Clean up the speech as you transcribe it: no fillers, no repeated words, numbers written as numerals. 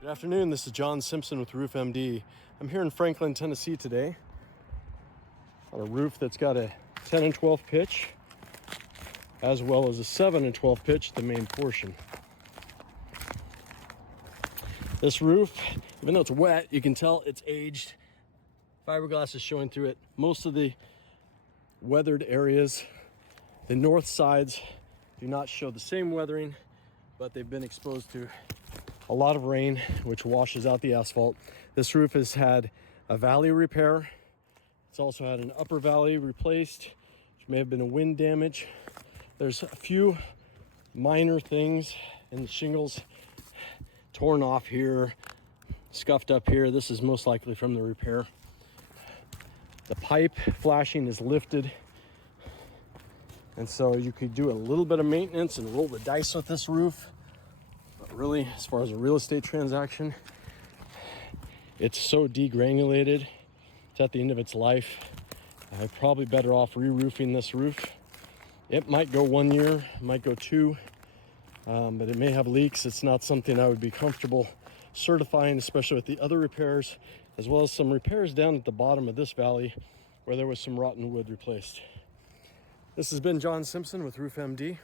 Good afternoon, this is John Simpson with Roof MD. I'm here in Franklin, Tennessee today on a roof that's got a 10 and 12 pitch as well as a 7 and 12 pitch, the main portion. This roof, even though it's wet, you can tell it's aged. Fiberglass is showing through it. Most of the weathered areas, the north sides, do not show the same weathering, but they've been exposed to a lot of rain, which washes out the asphalt. This roof has had a valley repair. It's also had an upper valley replaced, which may have been a wind damage. There's a few minor things in the shingles, torn off here, scuffed up here. This is most likely from the repair. The pipe flashing is lifted, and so you could do a little bit of maintenance and roll the dice with this roof. But really, as far as a real estate transaction, it's so degranulated. It's at the end of its life. I'm probably better off re-roofing this roof. It might go 1 year, might go 2, but it may have leaks. It's not something I would be comfortable certifying, especially with the other repairs, as well as some repairs down at the bottom of this valley where there was some rotten wood replaced. This has been John Simpson with Roof MD.